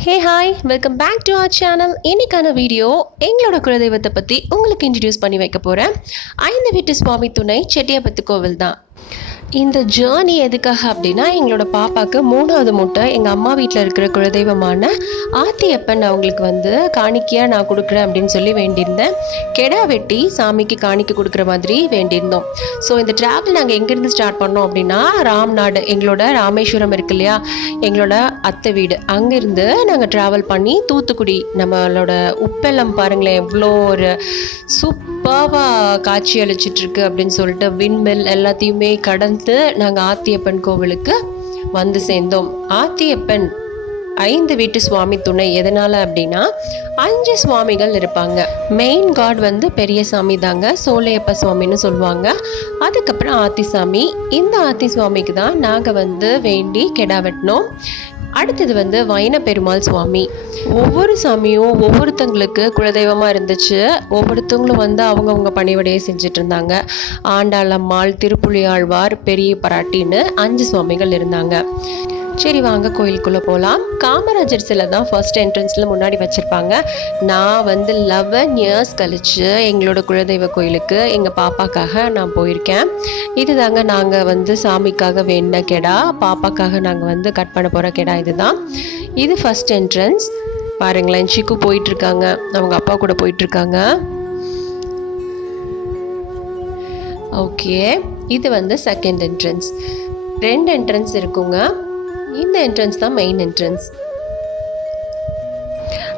Hey hi welcome back to our channel இன்னைக்கான video எங்களோட குலதெய்வத்தை பற்றி உங்களுக்கு இன்ட்ரடியூஸ் பண்ணி வைக்க போகிறேன் ஐந்து வீட்டு சுவாமி துணை செட்டியாபத்து கோவில் தான் இந்த ஜேர்னி எதுக்காக அப்படின்னா எங்களோட பாப்பாவுக்கு மூணாவது முட்டை எங்கள் அம்மா வீட்டில் இருக்கிற குலதெய்வமான ஆத்தியப்பன் அவங்களுக்கு வந்து காணிக்கையாக நான் கொடுக்குறேன் அப்படின்னு சொல்லி வேண்டியிருந்தேன். கெடா வெட்டி சாமிக்கு காணிக்கை கொடுக்குற மாதிரி வேண்டியிருந்தோம். ஸோ இந்த ட்ராவல் நாங்கள் எங்கேருந்து ஸ்டார்ட் பண்ணோம் அப்படின்னா ராம்நாடு எங்களோட ராமேஸ்வரம் இருக்கு இல்லையா? எங்களோட அத்தை வீடு. அங்கேருந்து நாங்கள் ட்ராவல் பண்ணி தூத்துக்குடி நம்மளோட உப்பெல்லாம் பாருங்களேன் எவ்வளோ ஒரு சூப்பராக காட்சி அளிச்சிட்டு இருக்கு அப்படின்னு சொல்லிட்டு விண்மில் எல்லாத்தையுமே கடந்து நாங்கள் ஆத்தியப்பன் கோவிலுக்கு வந்து சேர்ந்தோம். ஆத்தியப்பன் ஐந்து வீட்டு சுவாமி துணை எதனால் அப்படின்னா அஞ்சு சுவாமிகள் இருப்பாங்க. மெயின் காட் வந்து பெரிய சாமி தாங்க சோலையப்ப சுவாமின்னு சொல்லுவாங்க. அதுக்கப்புறம் ஆத்தி சாமி இந்த ஆத்தி சுவாமிக்கு தான் நாங்கள் வந்து வேண்டி கெடா வெட்டினோம். அடுத்தது வந்து வைன பெருமாள் சுவாமி. ஒவ்வொரு சாமியும் ஒவ்வொருத்தங்களுக்கு குலதெய்வமாக இருந்துச்சு. ஒவ்வொருத்தவங்களும் வந்து அவங்கவுங்க பணிவடையை செஞ்சுட்டு இருந்தாங்க. ஆண்டாளம்மாள் திருப்புலியாழ்வார் பெரிய பராட்டின்னு அஞ்சு சுவாமிகள் இருந்தாங்க. சரி வாங்க கோயிலுக்குள்ளே போகலாம் காமராஜர் சிலை தான் ஃபர்ஸ்ட் என்ட்ரன்ஸில் முன்னாடி வச்சுருப்பாங்க. நான் வந்து லெவன் இயர்ஸ் கழித்து எங்களோட குலதெய்வ கோயிலுக்கு எங்கள் பாப்பாக்காக நான் போயிருக்கேன். இது தாங்க நாங்கள் வந்து சாமிக்காக வேண்ட கெடா. பாப்பாக்காக நாங்கள் வந்து கட் பண்ண போகிற கெடா இதுதான். இது ஃபஸ்ட் என்ட்ரன்ஸ் பாருங்களேன் சிக்கு போயிட்டுருக்காங்க. அவங்க அப்பா கூட போயிட்டுருக்காங்க. ஓகே இது வந்து செகண்ட் என்ட்ரன்ஸ் ரெண்டு என்ட்ரன்ஸ் இருக்குங்க. இந்த என்ட்ரன்ஸ் தான் மெயின் என்ட்ரன்ஸ்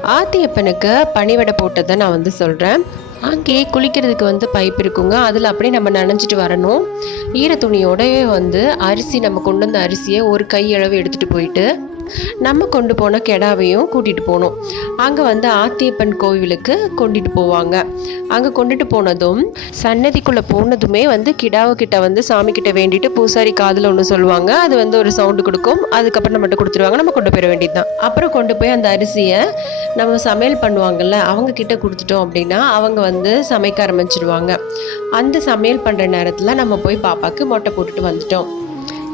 ஆத்தியப்பனுக்கு பனிவடை போட்டதை நான் வந்து சொல்கிறேன் அங்கேயே குளிக்கிறதுக்கு வந்து பைப் இருக்குங்க. அதில் அப்படியே நம்ம நனைஞ்சிட்டு வரணும். ஈர துணியோடவே வந்து அரிசி நம்ம கொண்டு வந்த அரிசியை ஒரு கையளவு எடுத்துகிட்டு போயிட்டு நம்ம கொண்டு போன கெடாவையும் கூட்டிகிட்டு போனோம். அங்கே வந்து ஆத்தியப்பன் கோவிலுக்கு கொண்டுட்டு போவாங்க. அங்கே கொண்டுட்டு போனதும் சன்னதிக்குள்ளே போனதுமே வந்து கிடாவுக்கிட்ட வந்து சாமி கிட்ட வேண்டிட்டு பூசாரி காதில் ஒன்று சொல்லுவாங்க. அது வந்து ஒரு சவுண்டு கொடுக்கும். அதுக்கப்புறம் நம்மகிட்ட கொடுத்துருவாங்க. நம்ம கொண்டு போயிட வேண்டியது தான் அப்புறம் கொண்டு போய் அந்த அரிசியை நம்ம சமையல் பண்ணுவாங்கல்ல அவங்க கிட்ட கொடுத்துட்டோம் அப்படின்னா அவங்க வந்து சமைக்க ஆரம்பிச்சிடுவாங்க அந்த சமையல் பண்ணுற நேரத்தில் நம்ம போய் பாப்பாக்கு மொட்டை போட்டுட்டு வந்துட்டோம்.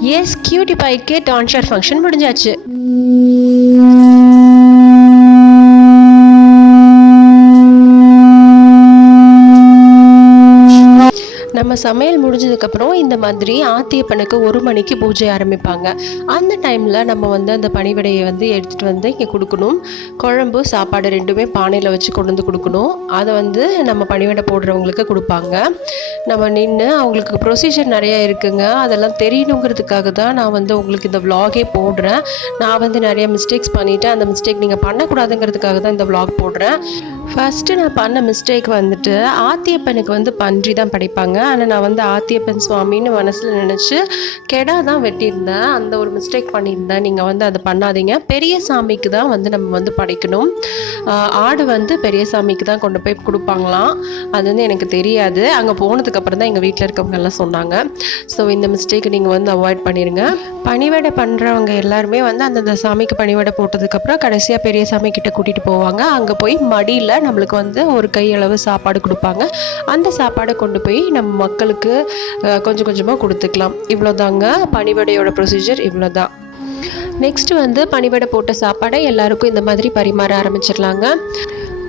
எஸ் கியூட்டி பைக்கு டான்ஷர் ஃபங்க்ஷன் முடிஞ்சாச்சு. நம்ம சமையல் முடிஞ்சதுக்கப்புறம் இந்த மாதிரி ஆத்தியப்பனுக்கு ஒரு மணிக்கு பூஜை ஆரம்பிப்பாங்க. அந்த டைமில் நம்ம வந்து அந்த பனிவடையை வந்து எடுத்துகிட்டு வந்து இங்கே கொடுக்கணும். குழம்பு சாப்பாடு ரெண்டுமே பானையில் வச்சு கொண்டு வந்து கொடுக்கணும். அதை வந்து நம்ம பனிவடை போடுறவங்களுக்கு கொடுப்பாங்க. நம்ம நின்று அவங்களுக்கு ப்ரொசீஜர் நிறைய இருக்குங்க. அதெல்லாம் தெரியணுங்கிறதுக்காக தான் நான் வந்து உங்களுக்கு இந்த விலாகே போடுறேன். நான் வந்து நிறைய மிஸ்டேக்ஸ் பண்ணிவிட்டேன் அந்த மிஸ்டேக் நீங்கள் பண்ணக்கூடாதுங்கிறதுக்காக தான் இந்த விலாக் போடுறேன். ஃபஸ்ட்டு நான் பண்ண மிஸ்டேக் வந்துட்டு ஆத்தியப்பனுக்கு வந்து பன்றி தான் படைப்பாங்க. ஆனால் நான் வந்து ஆத்தியப்பன் சுவாமின்னு மனசில் நினச்சி கெடா தான் வெட்டியிருந்தேன். அந்த ஒரு மிஸ்டேக் பண்ணியிருந்தேன். நீங்கள் வந்து அதை பண்ணாதீங்க. பெரிய சாமிக்கு தான் வந்து நம்ம வந்து படைக்கணும். ஆடு வந்து பெரிய சாமிக்கு தான் கொண்டு போய் கொடுப்பாங்களாம். அது வந்து எனக்கு தெரியாது. அங்கே போனதுக்கப்புறம் தான் எங்கள் வீட்டில் இருக்கவங்க எல்லாம் சொன்னாங்க. ஸோ இந்த மிஸ்டேக்கை நீங்கள் வந்து அவாய்ட் பண்ணிடுங்க பணிவடை பண்ணுறவங்க எல்லாருமே வந்து அந்தந்த சாமிக்கு பணிவடை போட்டதுக்கப்புறம் கடைசியாக பெரிய சாமி கிட்ட கூட்டிகிட்டு போவாங்க. அங்கே போய் மடியில் நம்மளுக்கு வந்து ஒரு கையளவு சாப்பாடு கொடுப்பாங்க. அந்த சாப்பாடை கொண்டு போய் நம்ம மக்களுக்கு கொஞ்சம் கொஞ்சமாக கொடுத்துக்கலாம். இவ்வளோதாங்க பனிவடையோட ப்ரொசீஜர் இவ்வளோ தான் நெக்ஸ்ட் வந்து பனிவடை போட்ட சாப்பாடை எல்லாருக்கும் இந்த மாதிரி பரிமாற ஆரம்பிச்சிடலாங்க.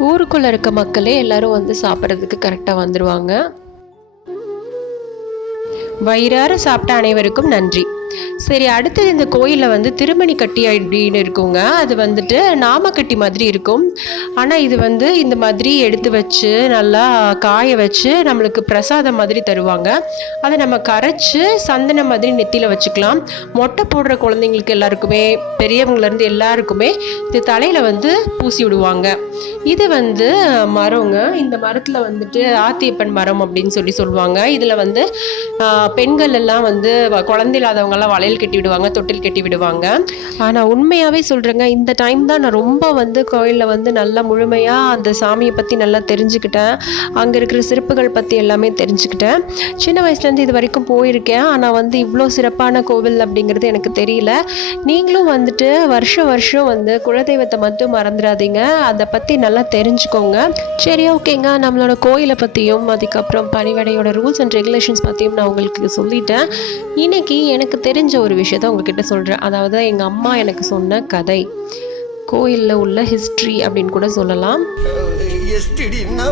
ஊருக்குள்ளே இருக்க மக்களே எல்லாரும் வந்து சாப்பிட்றதுக்கு கரெக்டாக வந்துடுவாங்க வயிறார சாப்பிட்ட அனைவருக்கும் நன்றி. சரி அடுத்தது இந்த கோயிலில் வந்து திருமணி கட்டி அப்படின்னு இருக்குங்க. அது வந்துட்டு நாமக்கட்டி மாதிரி இருக்கும். ஆனால் இது வந்து இந்த மாதிரி எடுத்து வச்சு நல்லா காய வச்சு நம்மளுக்கு பிரசாதம் மாதிரி தருவாங்க. அதை நம்ம கரைச்சி சந்தன மாதிரி நெத்தியில் வச்சுக்கலாம். மொட்டை போடுற குழந்தைங்களுக்கு எல்லாருக்குமே பெரியவங்கலேருந்து எல்லாருக்குமே இது தலையில் வந்து பூசி விடுவாங்க. இது வந்து மரங்க. இந்த மரத்தில் வந்துட்டு ஆத்தியப்பன் மரம் அப்படின்னு சொல்லி சொல்லுவாங்க. இதில் வந்து பெண்கள் எல்லாம் வந்து வ- குழந்தை வளையல் கட்டி விடுவாங்க தொட்டில் கட்டி விடுவாங்க. ஆனால் உண்மையாகவே சொல்கிறேங்க இந்த டைம் தான் நான் ரொம்ப வந்து கோயிலில் வந்து நல்லா முழுமையாக அந்த சாமியை பற்றி நல்லா தெரிஞ்சுக்கிட்டேன். அங்கே இருக்கிற சிறப்புகள் பற்றி எல்லாமே தெரிஞ்சுக்கிட்டேன். சின்ன வயசுலேருந்து இது வரைக்கும் போயிருக்கேன். ஆனால் வந்து இவ்வளோ சிறப்பான கோவில் அப்படிங்கிறது எனக்கு தெரியல. நீங்களும் வந்துட்டு வருஷம் வருஷம் வந்து குலதெய்வத்தை மட்டும் மறந்துடாதீங்க. அதை பற்றி பற்றி நல்லா தெரிஞ்சுக்கோங்க. சரி ஓகேங்க. நம்மளோட கோயிலை பற்றியும் அதுக்கப்புறம் பணிவடையோட ரூல்ஸ் அண்ட் ரெகுலேஷன்ஸ் பற்றியும் நான் உங்களுக்கு சொல்லிட்டேன். இன்னைக்கு எனக்கு தெரிஞ்ச ஒரு விஷயத்த உங்ககிட்ட சொல்கிறேன் அதாவது எங்கள் அம்மா எனக்கு சொன்ன கதை. கோயிலில் உள்ள ஹிஸ்ட்ரி அப்படின்னு கூட சொல்லலாம்.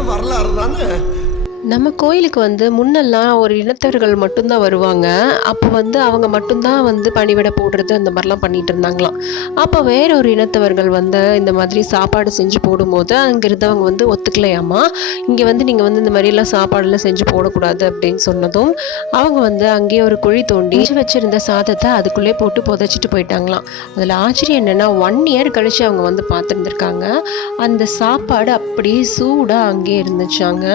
வரலாறு தானே? நம்ம கோயிலுக்கு வந்து முன்னெல்லாம் ஒரு இனத்தவர்கள் மட்டும்தான் வருவாங்க. அப்போ வந்து அவங்க மட்டும்தான் வந்து பணிவிட போடுறது அந்த மாதிரிலாம் பண்ணிகிட்டு இருந்தாங்களாம். அப்போ வேற ஒரு இனத்தவர்கள் வந்து இந்த மாதிரி சாப்பாடு செஞ்சு போடும்போது அங்கே இருந்தவங்க வந்து ஒத்துக்கலையாமா இங்கே வந்து நீங்கள் வந்து இந்த மாதிரிலாம் சாப்பாடெல்லாம் செஞ்சு போடக்கூடாது அப்படின்னு சொன்னதும் அவங்க வந்து அங்கேயே ஒரு குழி தோண்டி வச்சுருந்த சாதத்தை அதுக்குள்ளே போட்டு புதைச்சிட்டு போயிட்டாங்களாம். அதில் ஆச்சரியம் என்னென்னா ஒன் இயர் கழித்து அவங்க வந்து பார்த்துருந்துருக்காங்க. அந்த சாப்பாடு அப்படியே சூடாக அங்கேயே இருந்துச்சாங்க.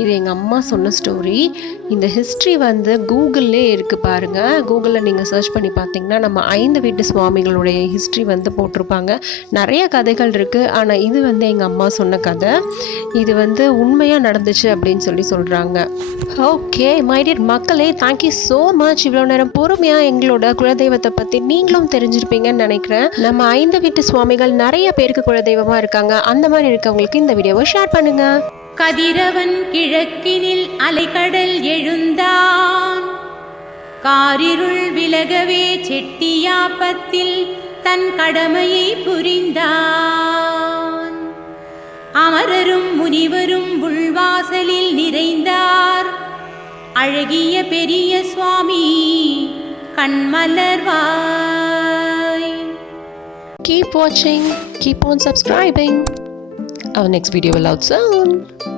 இது எங்கள் அம்மா சொன்ன ஸ்டோரி இந்த ஹிஸ்ட்ரி வந்து கூகுள்லே இருக்குது பாருங்கள் கூகுளில் நீங்கள் சர்ச் பண்ணி பார்த்தீங்கன்னா நம்ம ஐந்து வீட்டு சுவாமிகளுடைய ஹிஸ்ட்ரி வந்து போட்டிருப்பாங்க. நிறைய கதைகள் இருக்குது ஆனால் இது வந்து எங்கள் அம்மா சொன்ன கதை. இது வந்து உண்மையாக நடந்துச்சு அப்படின்னு சொல்லி சொல்கிறாங்க ஓகே மைடியர் மக்களே தேங்க்யூ ஸோ மச் இவ்வளோ நேரம் பொறுமையாக எங்களோட குலதெய்வத்தை பற்றி நீங்களும் தெரிஞ்சிருப்பீங்கன்னு நினைக்கிறேன். நம்ம ஐந்து வீட்டு சுவாமிகள் நிறைய பேருக்கு குலதெய்வமாக இருக்காங்க. அந்த மாதிரி இருக்கவங்களுக்கு இந்த வீடியோவை ஷேர் பண்ணுங்கள் கதிரவன் கிழக்கினில் அலைக்கடல் எழுந்தான். காரிருள் விலகவே செட்டியாப்பத்தில் தன் கடமையை புரிந்தான். அமரரும் முனிவரும் உள்வாசலில் நிறைந்தார். அழகிய பெரிய சுவாமி கண்மலர்வாய் Keep watching, keep on subscribing. Our next video will out soon.